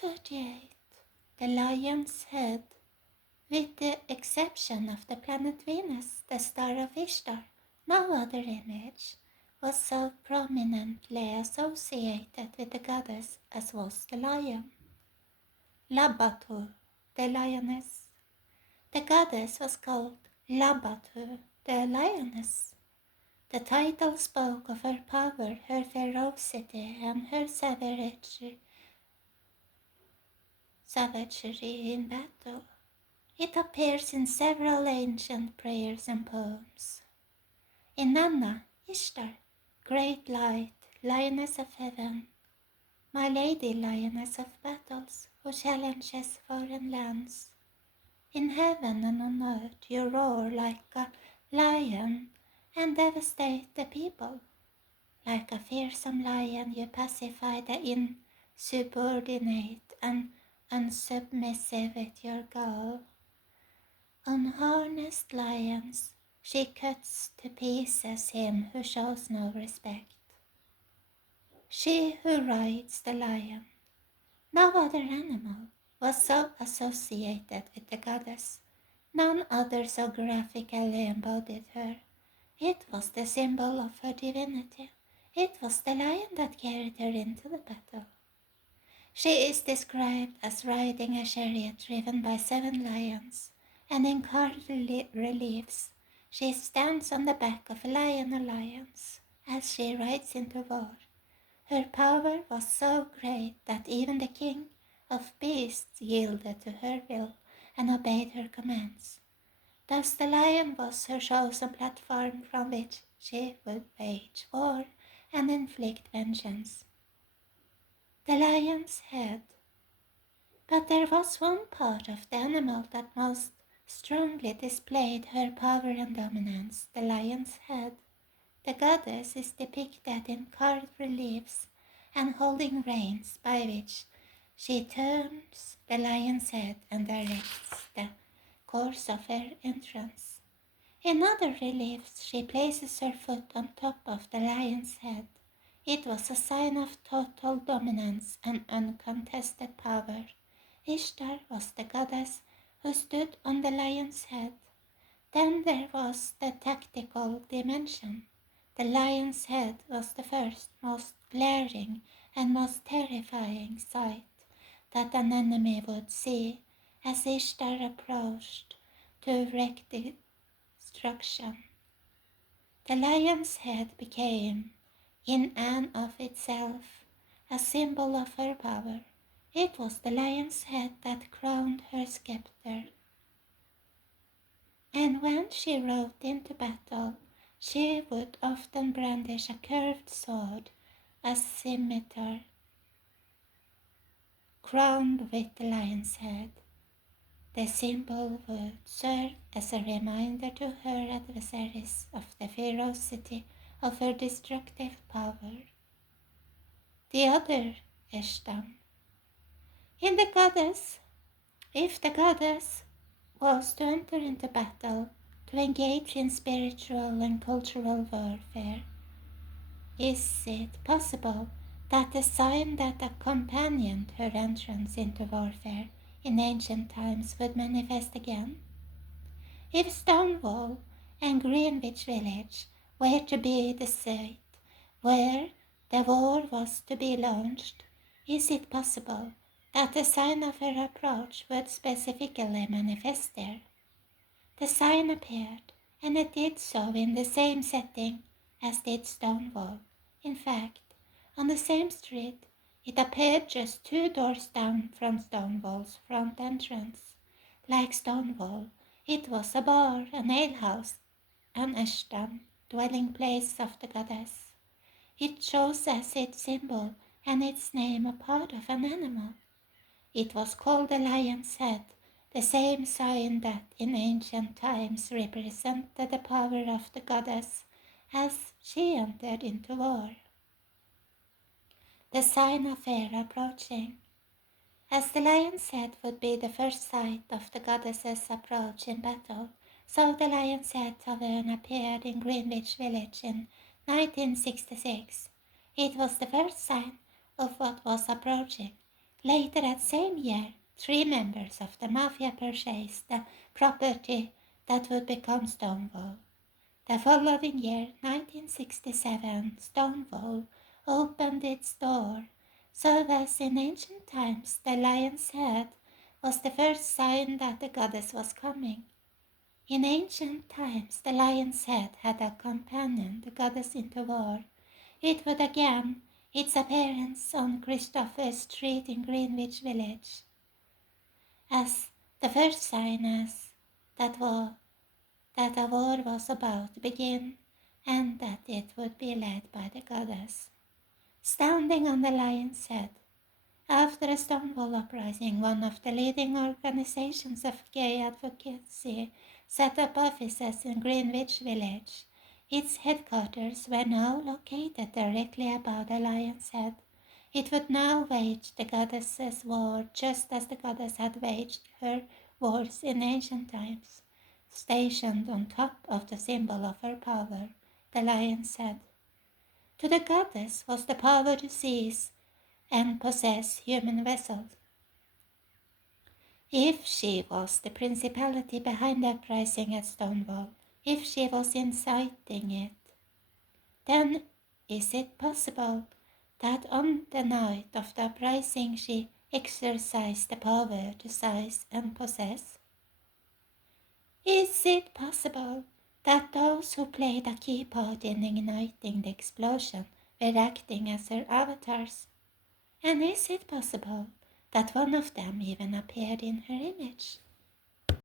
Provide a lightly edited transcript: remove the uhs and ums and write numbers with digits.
48. The lion's head. With the exception of the planet Venus, the star of Ishtar, no other image was so prominently associated with the goddess as was the lion. Labbatu, the lioness. The goddess was called Labbatu, the lioness. The title spoke of her power, her ferocity, and her savagery in battle. It appears in several ancient prayers and poems. In Nanna, Ishtar, great light, lioness of heaven, my lady lioness of battles, who challenges foreign lands. In heaven and on earth you roar like a lion and devastate the people. Like a fearsome lion you pacify the insubordinate and unsubmissive with your gall. Unharnessed lions, she cuts to pieces him who shows no respect. She who rides the lion. No other animal was so associated with the goddess. None other so graphically embodied her. It was the symbol of her divinity. It was the lion that carried her into the battle. She is described as riding a chariot driven by 7 lions, and in carved reliefs she stands on the back of a lion or lions as she rides into war. Her power was so great that even the king of beasts yielded to her will and obeyed her commands. Thus the lion was her chosen platform from which she would wage war and inflict vengeance. The lion's head. But there was one part of the animal that most strongly displayed her power and dominance, the lion's head. The goddess is depicted in carved reliefs and holding reins by which she turns the lion's head and directs the course of her entrance. In other reliefs she places her foot on top of the lion's head. It was a sign of total dominance and uncontested power. Ishtar was the goddess who stood on the lion's head. Then there was the tactical dimension. The lion's head was the first, most glaring and most terrifying sight that an enemy would see as Ishtar approached to wreak destruction. The lion's head became, in and of itself, a symbol of her power. It was the lion's head that crowned her scepter. And when she rode into battle, she would often brandish a curved sword, a scimitar, crowned with the lion's head. The symbol would serve as a reminder to her adversaries of the ferocity of her destructive power. The other Eshtam. If the goddess was to enter into battle, to engage in spiritual and cultural warfare, is it possible that the sign that accompanied her entrance into warfare in ancient times would manifest again? If Stonewall and Greenwich Village were to be the site where the war was to be launched, is it possible that the sign of her approach would specifically manifest there? The sign appeared, and it did so in the same setting as did Stonewall. In fact, on the same street, it appeared just 2 doors down from Stonewall's front entrance. Like Stonewall, it was a bar, an alehouse, an ashram, dwelling place of the goddess. It shows as its symbol and its name a part of an animal. It was called the lion's head, the same sign that in ancient times represented the power of the goddess as she entered into war. The sign of her approaching. As the lion's head would be the first sight of the goddess's approach in battle, so the lion's head tavern appeared in Greenwich Village in 1966. It was the first sign of what was approaching. Later that same year, 3 members of the mafia purchased the property that would become Stonewall. The following year, 1967, Stonewall opened its door. So as in ancient times, the lion's head was the first sign that the goddess was coming. In ancient times, the lion's head had a companion, the goddess into war. It would again its appearance on Christopher Street in Greenwich Village as the first sign as that a war was about to begin and that it would be led by the goddess. Standing on the lion's head, after the Stonewall Uprising, one of the leading organizations of gay advocacy set up offices in Greenwich Village. Its headquarters were now located directly above the lion's head. It would now wage the goddess's war just as the goddess had waged her wars in ancient times, stationed on top of the symbol of her power, the lion's head. To the goddess was the power to seize and possess human vessels. If she was the principality behind the uprising at Stonewall, if she was inciting it, then is it possible that on the night of the uprising she exercised the power to seize and possess? Is it possible that those who played a key part in igniting the explosion were acting as her avatars? And is it possible that one of them even appeared in her image?